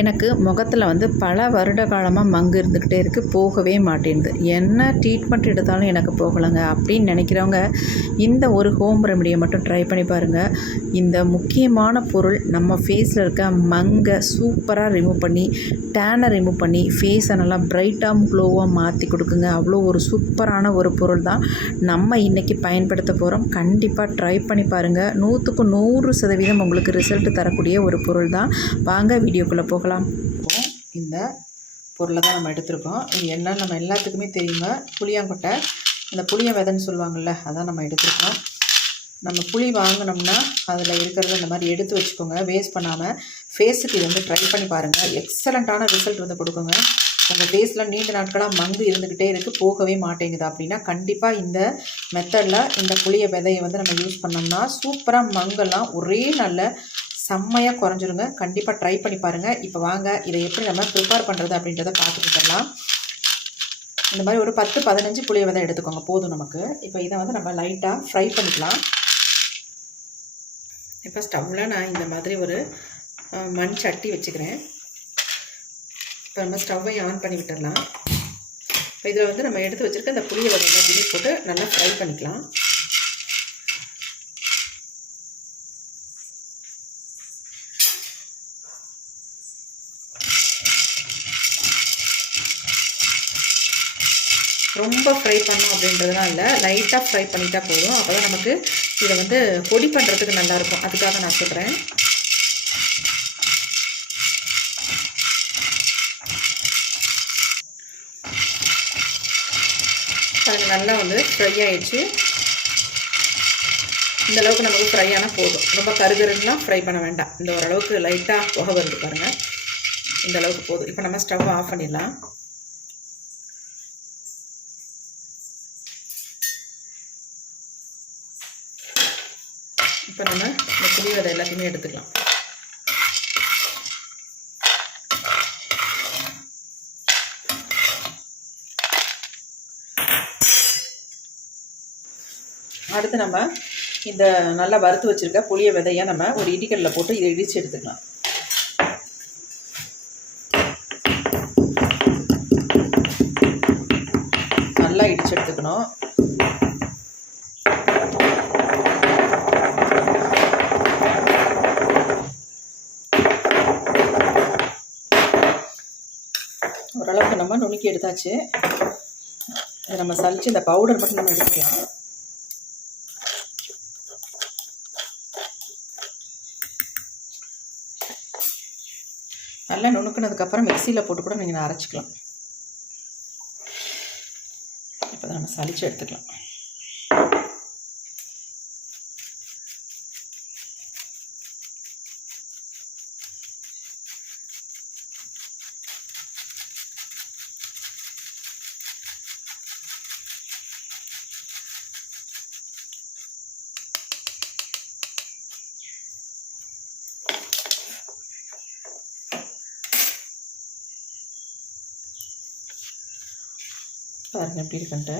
எனக்கு முகத்தில் வந்து பல வருட காலமாக மங்கு இருந்துக்கிட்டே இருக்குது, போகவே மாட்டேங்குது. என்ன ட்ரீட்மெண்ட் எடுத்தாலும் எனக்கு போகலைங்க அப்படின்னு நினைக்கிறவங்க இந்த ஒரு ஹோம் ரெமடியை மட்டும் ட்ரை பண்ணி பாருங்கள். இந்த முக்கியமான பொருள் நம்ம ஃபேஸில் இருக்க மங்கை சூப்பராக ரிமூவ் பண்ணி, டேனை ரிமூவ் பண்ணி, ஃபேஸை நல்லா பிரைட்டாக க்ளோவாக மாற்றி கொடுக்குங்க. அவ்வளோ ஒரு சூப்பரான ஒரு பொருள் தான் நம்ம இன்றைக்கி பயன்படுத்த போகிறோம். கண்டிப்பாக ட்ரை பண்ணி பாருங்கள். 100க்கு 100% உங்களுக்கு ரிசல்ட் தரக்கூடிய ஒரு பொருள் தான். வாங்க வீடியோக்குள்ளே போகலாம். இந்த பொருளை தான் நம்ம எடுத்திருக்கோம். இது என்னன்னு நம்ம எல்லாத்துக்குமே தெரியுங்க, புளியாங்கொட்டை. அந்த புளிய விதைன்னு சொல்லுவாங்கள்ல, அதான் நம்ம எடுத்திருக்கோம். நம்ம புளி வாங்கினோம்னா அதில் இருக்கிறத இந்த மாதிரி எடுத்து வச்சுக்கோங்க, வேஸ்ட் பண்ணாமல். ஃபேஸுக்கு இது வந்து ட்ரை பண்ணி பாருங்கள், எக்ஸலண்ட்டான ரிசல்ட் வந்து கொடுக்குங்க. உங்கள் ஃபேஸில் நீண்ட நாட்களாக மங்கு இருந்துக்கிட்டே இருக்குது, போகவே மாட்டேங்குது அப்படின்னா கண்டிப்பாக இந்த மெத்தடில் இந்த புளிய விதையை வந்து நம்ம யூஸ் பண்ணோம்னா சூப்பராக மங்கெல்லாம் ஒரே நல்ல செம்மையாக குறைஞ்சிருங்க. கண்டிப்பாக ட்ரை பண்ணி பாருங்கள். இப்போ வாங்க இதை எப்படி நம்ம ப்ரிப்பேர் பண்ணுறது அப்படின்றத பார்த்துட்டு வந்துடலாம். இந்த மாதிரி ஒரு 10-15 புளிய விதை எடுத்துக்கோங்க, போதும் நமக்கு. இப்போ இதை வந்து நம்ம லைட்டாக ஃப்ரை பண்ணிக்கலாம். இப்போ ஸ்டவ்வில் நான் இந்த மாதிரி ஒரு மண் சட்டி வச்சுக்கிறேன். இப்போ நம்ம ஸ்டவ்வை ஆன் பண்ணி விட்டுடலாம். இப்போ இதில் வந்து நம்ம எடுத்து வச்சுருக்க இந்த புளிய விதை எல்லாத்தையுமே போட்டு நல்லா ஃப்ரை பண்ணிக்கலாம். ரொம்ப ஃப்ரை பண்ணோம் அப்படின்றதுலாம் இல்லை, லைட்டாக ஃப்ரை பண்ணிட்டா போதும். அப்போ தான் நமக்கு இதை வந்து பொடி பண்ணுறதுக்கு நல்லாயிருக்கும், அதுக்காக நான் சொல்கிறேன். அது நல்லா வந்து ஃப்ரை ஆகிடுச்சு. இந்த அளவுக்கு நமக்கு ஃப்ரை ஆனால் போதும், ரொம்ப கருகருலாம் ஃப்ரை பண்ண வேண்டாம். இந்த ஓரளவுக்கு லைட்டாக புகை வருது பாருங்கள், இந்த அளவுக்கு போதும். இப்போ நம்ம ஸ்டவ் ஆஃப் பண்ணிடலாம். இப்போ நம்ம இந்த புளி விதை எல்லாத்தையுமே எடுத்துக்கலாம். அடுத்து நம்ம இந்த நல்லா வறுத்து வச்சுருக்க புளிய விதையை நம்ம ஒரு இடிக்கல்ல போட்டு இதை இடித்து எடுத்துக்கலாம். நல்லா இடித்து எடுத்துக்கணும். ஓரளவுக்கு நம்ம நுணுக்கி எடுத்தாச்சு. இதை நம்ம சலித்து இந்த பவுடர் மட்டும் நம்ம எடுத்துக்கலாம். நல்லா நுணுக்கினதுக்கப்புறம் மிக்சியில் போட்டு கூட நீங்கள் அரைச்சிக்கலாம். இப்போ தான் நம்ம சலித்து எடுத்துக்கலாம். பாருங்கள் எப்படி இருக்குன்ட்டு.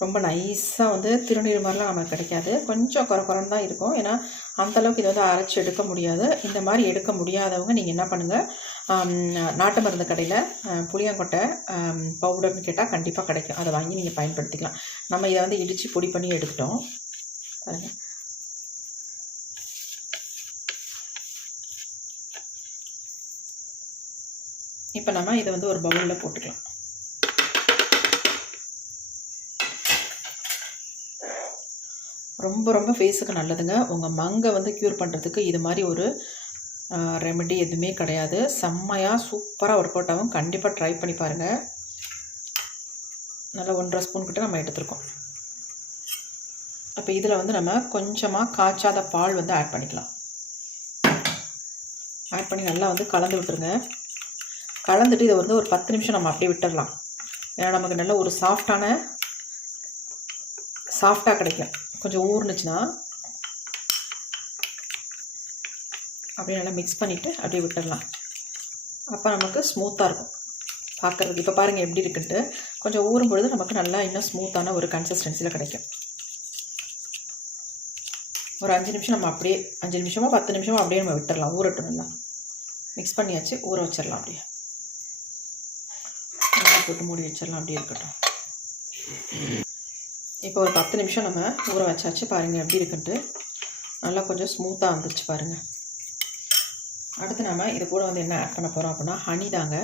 ரொம்ப நைஸாக வந்து திருநீர் மாதிரிலாம் நமக்கு கிடைக்காது, கொஞ்சம் குறன்னு தான் இருக்கும். ஏன்னா அந்தளவுக்கு இதை வந்து அரைச்சி எடுக்க முடியாது. இந்த மாதிரி எடுக்க முடியாதவங்க நீங்கள் என்ன பண்ணுங்கள், நாட்டு மருந்து கடையில் புளியாங்கொட்டை பவுடர்னு கேட்டால் கண்டிப்பாக கிடைக்கும், அதை வாங்கி நீங்கள் பயன்படுத்திக்கலாம். நம்ம இதை வந்து இடித்து பொடி பண்ணி எடுத்துட்டோம் பாருங்கள். இப்போ நம்ம இதை வந்து ஒரு பவுலில் போட்டுக்கலாம். ரொம்ப ரொம்ப ஃபேஸுக்கு நல்லதுங்க. உங்கள் மங்கை வந்து க்யூர் பண்ணுறதுக்கு இது மாதிரி ஒரு ரெமெடி எதுவுமே கிடையாது. செம்மையாக சூப்பராக ஒர்க் அவுட் ஆகும். கண்டிப்பாக ட்ரை பண்ணி பாருங்கள். நல்லா 1.5 ஸ்பூன் கிட்ட நம்ம எடுத்துருக்கோம். அப்போ இதில் வந்து நம்ம கொஞ்சமாக காய்ச்சாத பால் வந்து ஆட் பண்ணிக்கலாம். ஆட் பண்ணி நல்லா வந்து கலந்து விட்டுருங்க. கலந்துட்டு இதை வந்து ஒரு 10 நிமிஷம் நம்ம அப்படியே விட்டுடலாம். ஏன்னா நமக்கு நல்ல ஒரு சாஃப்டாக கிடைக்கும். கொஞ்சம் ஊறுனுச்சுன்னா அப்படியே நல்லா மிக்ஸ் பண்ணிவிட்டு அப்படியே விட்டுடலாம். அப்போ நமக்கு ஸ்மூத்தாக இருக்கும் பார்க்குறதுக்கு. இப்போ பாருங்கள் எப்படி இருக்குன்ட்டு. கொஞ்சம் ஊறும் பொழுது நமக்கு நல்லா இன்னும் ஸ்மூத்தான ஒரு கன்சிஸ்டன்சியில் கிடைக்கும். ஒரு 5 நிமிஷம் நம்ம அப்படியே 5 நிமிஷமோ 10 நிமிஷமோ அப்படியே நம்ம விட்டுடலாம், ஊறட்டும் நல்லா. மிக்ஸ் பண்ணியாச்சு, ஊற வச்சிடலாம். அப்படியே போட்டு மூடி வச்சிடலாம், அப்படியே இருக்கட்டும். இப்போ ஒரு 10 நிமிஷம் நம்ம ஊற வச்சாச்சு. பாருங்கள் எப்படி இருக்குன்ட்டு. நல்லா கொஞ்சம் ஸ்மூத்தாக வந்துருச்சு பாருங்கள். அடுத்து நம்ம இது கூட வந்து என்ன ஆட் பண்ண போகிறோம் அப்படின்னா ஹனி தாங்க.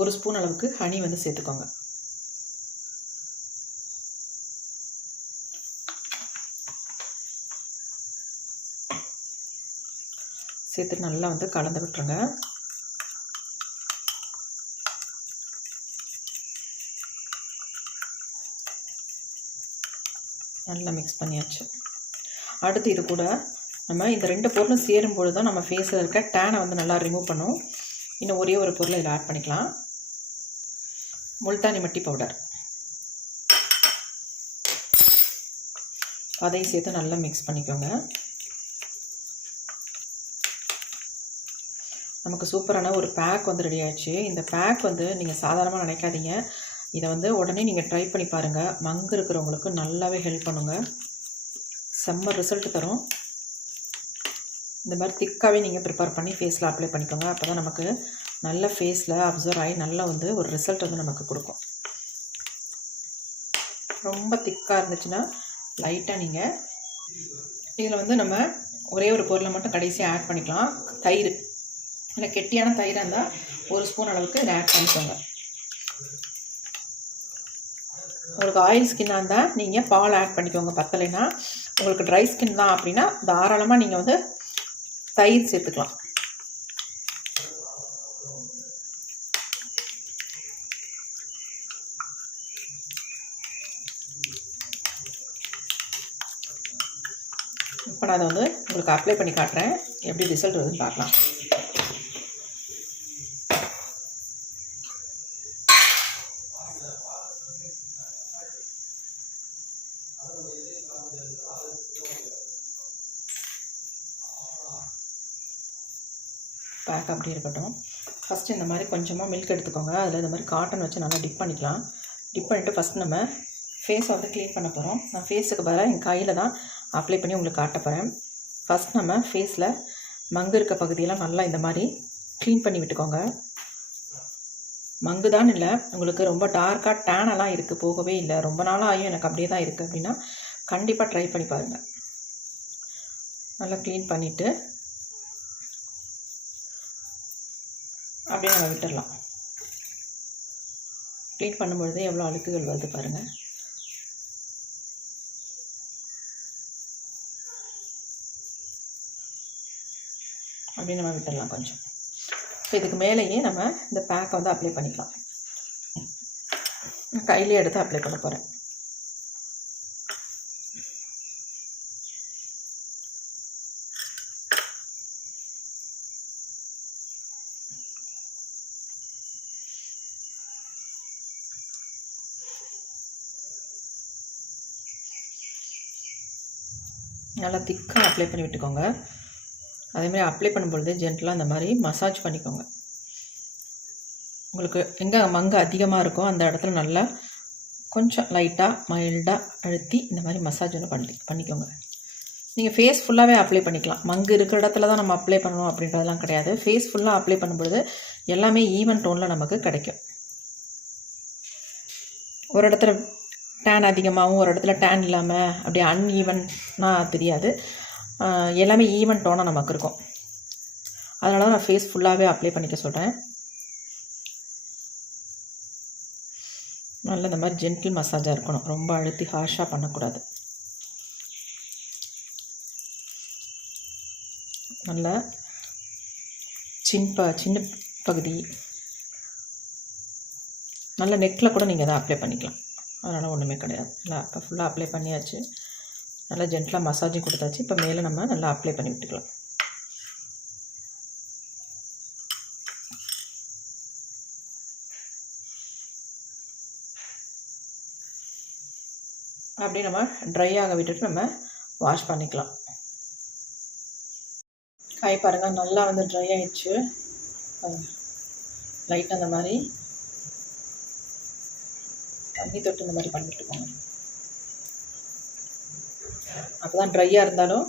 1 ஸ்பூன் அளவுக்கு ஹனி வந்து சேர்த்துக்கோங்க. சேர்த்து நல்லா வந்து கலந்து விட்டுருங்க. நல்லா மிக்ஸ் பண்ணியாச்சு. அடுத்து இது கூட நம்ம இந்த 2 பொருளும் சேரும்பொழுது தான் நம்ம ஃபேஸில் இருக்க டேனை வந்து நல்லா ரிமூவ் பண்ணும். இன்னும் ஒரே ஒரு பொருளை இதில் ஆட் பண்ணிக்கலாம். முல்தானி மட்டி பவுடர், அதையும் சேர்த்து நல்லா மிக்ஸ் பண்ணிக்கோங்க. நமக்கு சூப்பரான ஒரு பேக் வந்து ரெடி ஆயிடுச்சு. இந்த பேக் வந்து நீங்கள் சாதாரணமாக நினைக்காதீங்க. இதை வந்து உடனே நீங்கள் ட்ரை பண்ணி பாருங்கள். மங்கு இருக்கிறவங்களுக்கு நல்லாவே ஹெல்ப் பண்ணுங்க. செம்ம ரிசல்ட் தரும். இந்த மாதிரி திக்காகவே நீங்கள் ப்ரிப்பேர் பண்ணி ஃபேஸில் அப்ளை பண்ணிக்கோங்க. அப்போ தான் நமக்கு நல்ல ஃபேஸில் அப்சர்வ் ஆகி நல்ல வந்து ஒரு ரிசல்ட் வந்து நமக்கு கொடுக்கும். ரொம்ப திக்காக இருந்துச்சுன்னா லைட்டாக நீங்கள் இதில் வந்து நம்ம ஒரே ஒரு பொருளை மட்டும் கடைசியாக ஆட் பண்ணிக்கலாம். தயிர், இல்லை கெட்டியான தயிராக இருந்தால் 1 ஸ்பூன் அளவுக்கு இதை ஆட் பண்ணிக்கோங்க. உங்களுக்கு ஆயில் ஸ்கின்னாக இருந்தால் நீங்கள் பால் ஆட் பண்ணிக்கோங்க. பத்தலைன்னா உங்களுக்கு ட்ரை ஸ்கின் தான் அப்படின்னா தாராளமாக நீங்கள் வந்து தயிர் சேர்த்துக்கலாம். இப்போ நான் அதை வந்து உங்களுக்கு அப்ளை பண்ணி காட்டுறேன். எப்படி ரிசல்ட் வருதுன்னு பார்க்கலாம். பேக் அப்படி இருக்கட்டும். ஃபஸ்ட்டு இந்த மாதிரி கொஞ்சமாக மில்க் எடுத்துக்கோங்க. அதில் இந்த மாதிரி காட்டன் வச்சு நல்லா டிப் பண்ணிக்கலாம். டிப் பண்ணிவிட்டு ஃபஸ்ட் நம்ம ஃபேஸை வந்து க்ளீன் பண்ண போகிறோம். நான் ஃபேஸுக்கு பதிலாக என் கையில் தான் அப்ளை பண்ணி உங்களுக்கு காட்ட போகிறேன். ஃபஸ்ட் நம்ம ஃபேஸில் மங்கு இருக்க பகுதியெல்லாம் நல்லா இந்த மாதிரி க்ளீன் பண்ணி விட்டுக்கோங்க. மங்கு தான் இல்லை, உங்களுக்கு ரொம்ப டார்க்காக டேனெல்லாம் இருக்குது, போகவே இல்லை, ரொம்ப நாளாக ஆகியும் எனக்கு அப்படியே தான் இருக்குது அப்படின்னா கண்டிப்பாக ட்ரை பண்ணி பாருங்கள். நல்லா க்ளீன் பண்ணிவிட்டு அப்படியே நம்ம விட்டுடலாம். க்ளீன் பண்ணும்பொழுது எவ்வளோ அழுக்குகள் வருது பாருங்கள். அப்படின்னு நம்ம விட்டுடலாம் கொஞ்சம். இப்போ இதுக்கு மேலேயே நம்ம இந்த பேக்கை வந்து அப்ளை பண்ணிக்கலாம். கையிலே எடுத்து அப்ளை பண்ண போகிறேன். நல்லா திக்காக அப்ளை பண்ணி விட்டுக்கோங்க. அதேமாதிரி அப்ளை பண்ணும்பொழுது ஜென்டலாக இந்த மாதிரி மசாஜ் பண்ணிக்கோங்க. உங்களுக்கு எங்கே மங்கு அதிகமாக இருக்கோ அந்த இடத்துல நல்லா கொஞ்சம் லைட்டாக மைல்டாக அழுத்தி இந்த மாதிரி மசாஜ் ஒன்று பண்ணிக்கோங்க. நீங்கள் ஃபேஸ் ஃபுல்லாகவே அப்ளை பண்ணிக்கலாம். மங்கு இருக்கிற இடத்துல தான் நம்ம அப்ளை பண்ணணும் அப்படின்றதெல்லாம் கிடையாது. ஃபேஸ் ஃபுல்லாக அப்ளை பண்ணும்பொழுது எல்லாமே ஈவன் டோனில் நமக்கு கிடைக்கும். ஒரு இடத்துல டேன் அதிகமாகவும் ஒரு இடத்துல டேன் இல்லாமல் அப்படியே அன்ஈவன்னாக தெரியாது. எல்லாமே ஈவன் டோனாக நமக்கு இருக்கும். அதனால தான் நான் ஃபேஸ் ஃபுல்லாகவே அப்ளை பண்ணிக்க சொல்கிறேன். நல்ல இந்த மாதிரி ஜென்டில் மசாஜாக இருக்கணும், ரொம்ப அழுத்தி ஹார்ஷாக பண்ணக்கூடாது. நல்லா சின்ன பகுதி, நல்ல நெக்கில் கூட நீங்கள் அதை அப்ளை பண்ணிக்கலாம். அதனால் ஒன்றுமே கிடையாது. நல்லா இப்போ ஃபுல்லாக அப்ளை பண்ணியாச்சு. நல்லா ஜென்டலாக மசாஜும் கொடுத்தாச்சு. இப்போ மேலே நம்ம நல்லா அப்ளை பண்ணி விட்டுக்கலாம். அப்படியே நம்ம ட்ரை ஆக விட்டுட்டு நம்ம வாஷ் பண்ணிக்கலாம். கை பாருங்கள் நல்லா வந்து ட்ரை ஆகிடுச்சு. லைட்டாக அந்த மாதிரி தண்ணி தொட்டு இந்த மாதிரி பண்ணிட்டுக்கோங்க. அப்போ தான் ட்ரையாக இருந்தாலும்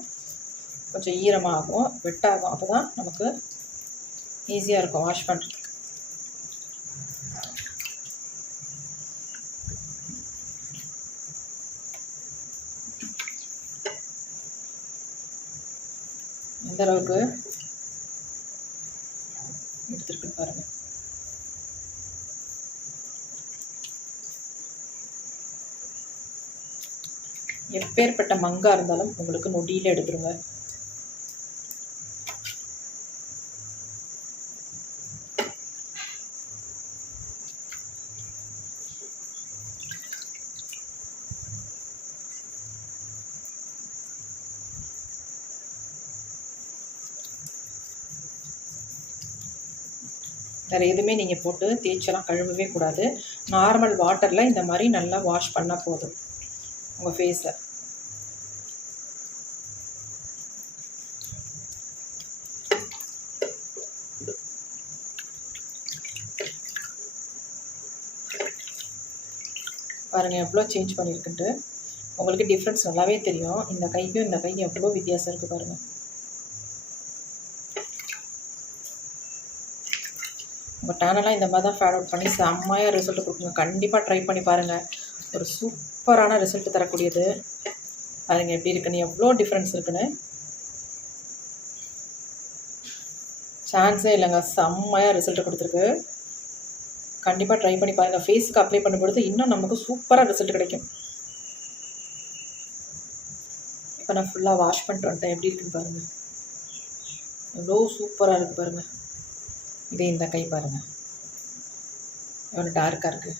கொஞ்சம் ஈரமாகும், வெட்டாகும். அப்போ தான் நமக்கு ஈஸியாக இருக்கும் வாஷ் பண்ணுறதுக்கு. எந்த அளவுக்கு எடுத்துருக்கு பாருங்கள். எப்பேற்பட்ட மங்காக இருந்தாலும் உங்களுக்கு நொடியில் எடுத்துருங்க. வேறு எதுவுமே நீங்கள் போட்டு தேய்ச்செல்லாம் கழுவவே கூடாது. நார்மல் வாட்டரில் இந்த மாதிரி நல்லா வாஷ் பண்ணால் போதும் உங்கள் ஃபேஸை. பாருங்கள் எவ்வளோ சேஞ்ச் பண்ணியிருக்குன்ட்டு. உங்களுக்கு டிஃப்ரென்ஸ் நல்லாவே தெரியும். இந்த கைக்கும் இந்த கைக்கும் எவ்வளோ வித்தியாசம் இருக்குது பாருங்கள். உங்கள் டேனெல்லாம் இந்த மாதிரி தான் ஃபேட் அவுட் பண்ணி செம்மையாக ரிசல்ட் கொடுக்குங்க. கண்டிப்பாக ட்ரை பண்ணி பாருங்கள். ஒரு சூப்பரான ரிசல்ட் தரக்கூடியது. பாருங்கள் எப்படி இருக்குன்னு, எவ்வளோ டிஃப்ரென்ஸ் இருக்குன்னு. சான்ஸே இல்லைங்க, செம்மையாக ரிசல்ட் கொடுத்துருக்கு. கண்டிப்பாக ட்ரை பண்ணி பாருங்கள். ஃபேஸுக்கு அப்ளை பண்ணும்பொழுது இன்னும் நமக்கு சூப்பராக ரிசல்ட் கிடைக்கும். இப்போ நான் ஃபுல்லாக வாஷ் பண்ணிட்டு வந்துட்டேன். எப்படி இருக்குன்னு பாருங்கள், எவ்வளோ சூப்பராக இருக்குது பாருங்கள். இதே இந்த கை பாருங்கள் எவ்வளோ டார்க்காக இருக்குது.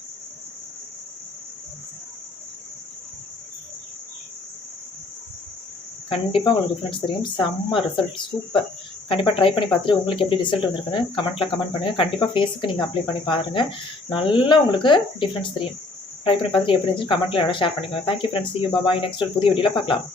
கண்டிப்பாக உங்களுக்கு டிஃப்ரென்ஸ் தெரியும். செம்ம ரிசல்ட், சூப்பர். கண்டிப்பாக ட்ரை பண்ணி பார்த்துட்டு உங்களுக்கு எப்படி ரிசல்ட் வந்திருக்குன்னு கமெண்ட்டில் கமெண்ட் பண்ணுங்கள். கண்டிப்பாக ஃபேஸுக்கு நீங்கள் அப்ளை பண்ணி பாருங்கள், நல்லா உங்களுக்கு டிஃப்ரென்ஸ் தெரியும். ட்ரை பண்ணி பார்த்துட்டு எப்படி இருந்துச்சு கமெண்ட்டில் எவ்வளோ ஷேர் பண்ணிக்கோங்க. Thank you friends, you bye. Next ஒரு புதிய வீடியோவில் பார்க்கலாம்.